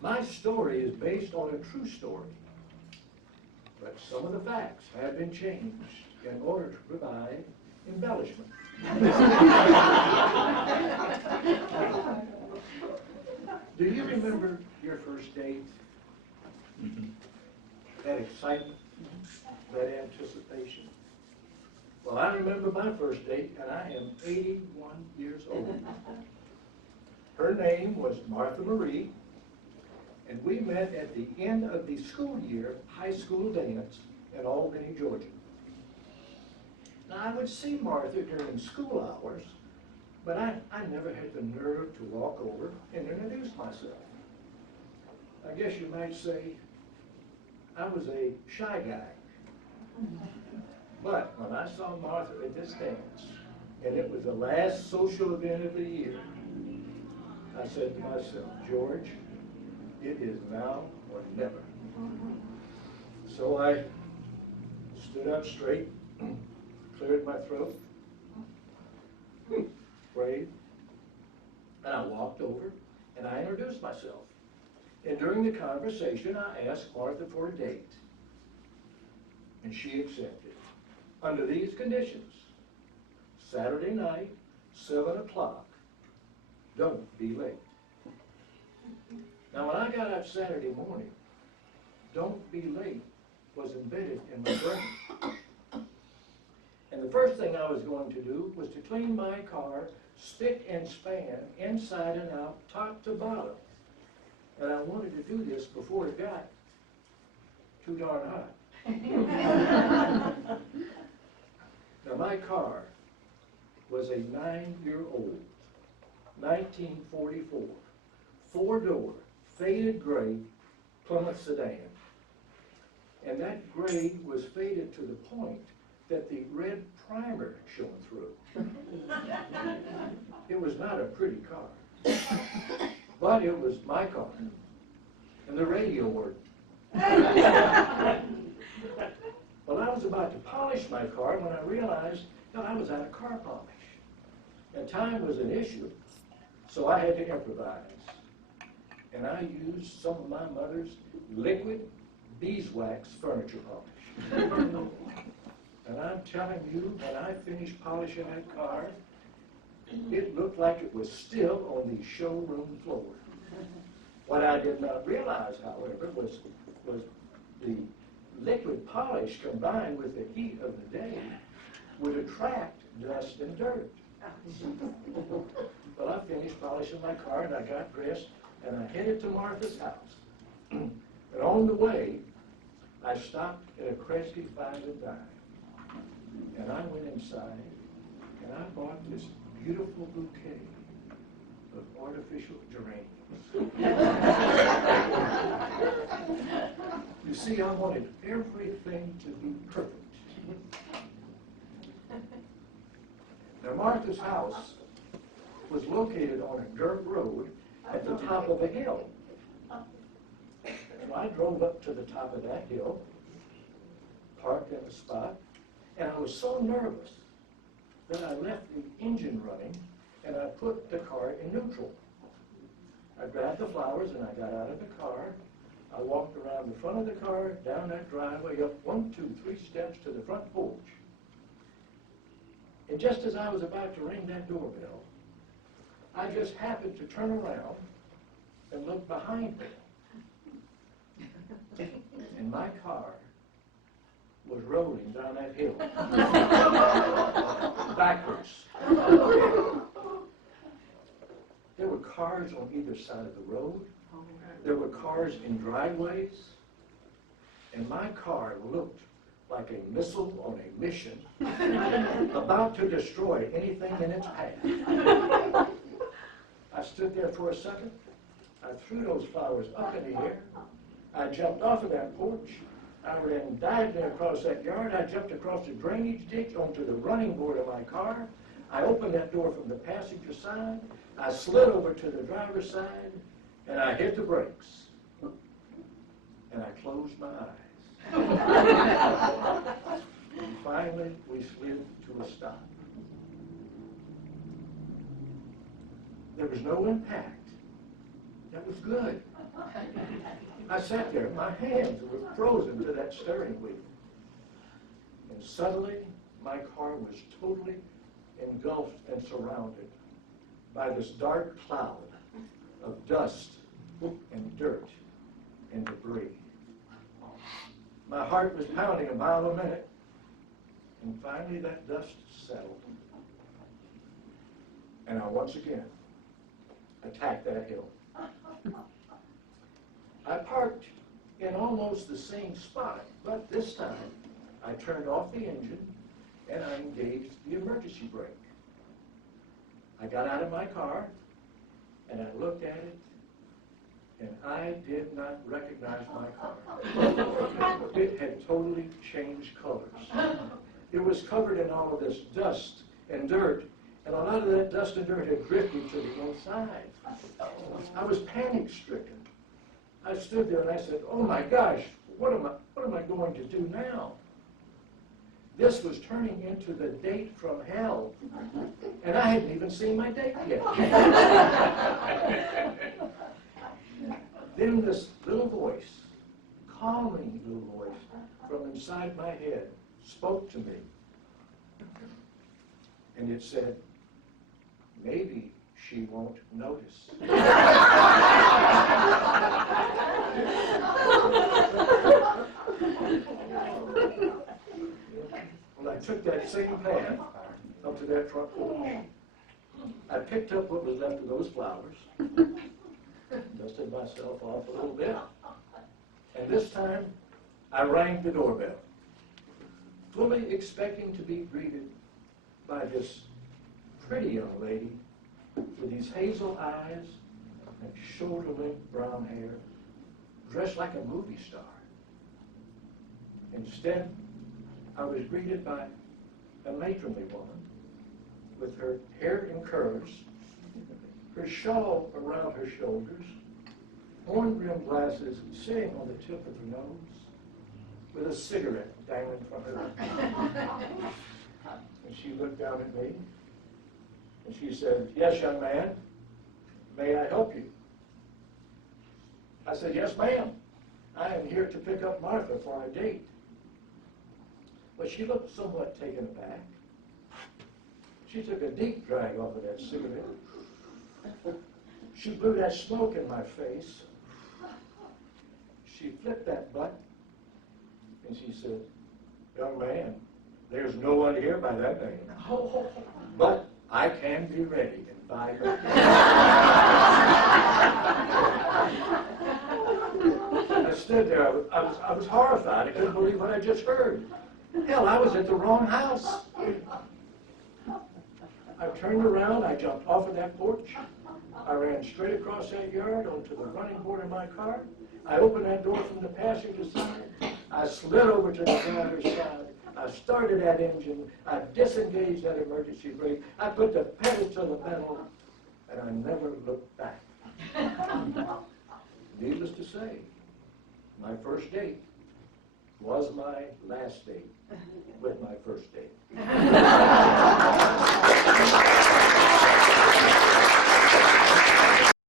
My story is based on a true story, but some of the facts have been changed in order to provide embellishment. Do you remember your first date? That excitement, that anticipation? Well, I remember my first date, and I am 81 years old. Her name was Martha Marie, and we met at the end of the school year high school dance in Albany, Georgia. Now, I would see Martha during school hours, but I never had the nerve to walk over and introduce myself. I guess you might say I was a shy guy. But when I saw Martha at this dance, and it was the last social event of the year, I said to myself, George, it is now or never. So I stood up straight, cleared my throat, prayed, and I walked over and I introduced myself. And during the conversation, I asked Martha for a date. And she accepted. Under these conditions, Saturday night, 7 o'clock, don't be late. Now, when I got up Saturday morning, don't be late was embedded in my brain. And the first thing I was going to do was to clean my car, spick and span, inside and out, top to bottom. And I wanted to do this before it got too darn hot. Now, my car was a 9-year-old 1944 4-door faded gray Plymouth sedan, and that gray was faded to the point that the red primer shone through. It was not a pretty car, but it was my car, and the radio worked. Well, I was about to polish my car when I realized that I was out of car polish, and time was an issue, so I had to improvise. And I used some of my mother's liquid beeswax furniture polish. And I'm telling you, when I finished polishing that car, it looked like it was still on the showroom floor. What I did not realize, however, was the liquid polish combined with the heat of the day would attract dust and dirt. Well, I finished polishing my car and I got dressed and I headed to Martha's house. And on the way, I stopped at a Kresge Five and Dime. And I went inside and I bought this beautiful bouquet of artificial geraniums. You see, I wanted everything to be perfect. Now, Martha's house was located on a dirt road at the top of a hill. So I drove up to the top of that hill, parked in a spot, and I was so nervous that I left the engine running and I put the car in neutral. I grabbed the flowers and I got out of the car. I walked around the front of the car, down that driveway, up 1, 2, 3 steps to the front porch. And just as I was about to ring that doorbell, I just happened to turn around and look behind me. And my car was rolling down that hill. Backwards. There were cars on either side of the road. There were cars in driveways. And my car looked like a missile on a mission, about to destroy anything in its path. I stood there for a second. I threw those flowers up in the air. I jumped off of that porch. I ran diagonally across that yard. I jumped across the drainage ditch onto the running board of my car. I opened that door from the passenger side. I slid over to the driver's side, and I hit the brakes. And I closed my eyes. And finally, we slid to a stop. There was no impact. That was good. I sat there, my hands were frozen to that steering wheel. And suddenly, my car was totally engulfed and surrounded by this dark cloud of dust and dirt and debris. My heart was pounding a mile a minute, and finally that dust settled. And I once again attacked that hill. I parked in almost the same spot, but this time I turned off the engine and I engaged the emergency brake. I got out of my car and I looked at it, and I did not recognize my car. It had totally changed colors. It was covered in all of this dust and dirt, and a lot of that dust and dirt had drifted to the inside. I was panic-stricken. I stood there and I said, oh my gosh, what am I going to do now? This was turning into the date from hell, and I hadn't even seen my date yet. Then this little voice, calming little voice from inside my head, spoke to me. And it said, maybe she won't notice. Well, I took that same path up to that front porch. I picked up what was left of those flowers, dusted myself off a little bit, and this time I rang the doorbell, fully expecting to be greeted by this pretty young lady with these hazel eyes and shoulder-length brown hair, dressed like a movie star. Instead, I was greeted by a matronly woman with her hair in curls, her shawl around her shoulders, horn-rimmed glasses sitting on the tip of her nose, with a cigarette dangling from her lips. And she looked down at me, and she said, yes, young man, may I help you? I said, yes, ma'am. I am here to pick up Martha for our date. But she looked somewhat taken aback. She took a deep drag off of that cigarette. She blew that smoke in my face. She flipped that butt, and she said, young man, there's no one here by that name. But I can be ready in 5 minutes. I stood there. I was horrified. I couldn't believe what I just heard. Hell, I was at the wrong house. I turned around. I jumped off of that porch. I ran straight across that yard onto the running board of my car. I opened that door from the passenger side. I slid over to the driver's side. I started that engine. I disengaged that emergency brake. I put the pedal to the metal, and I never looked back. Needless to say, my first date was my last date with my first date.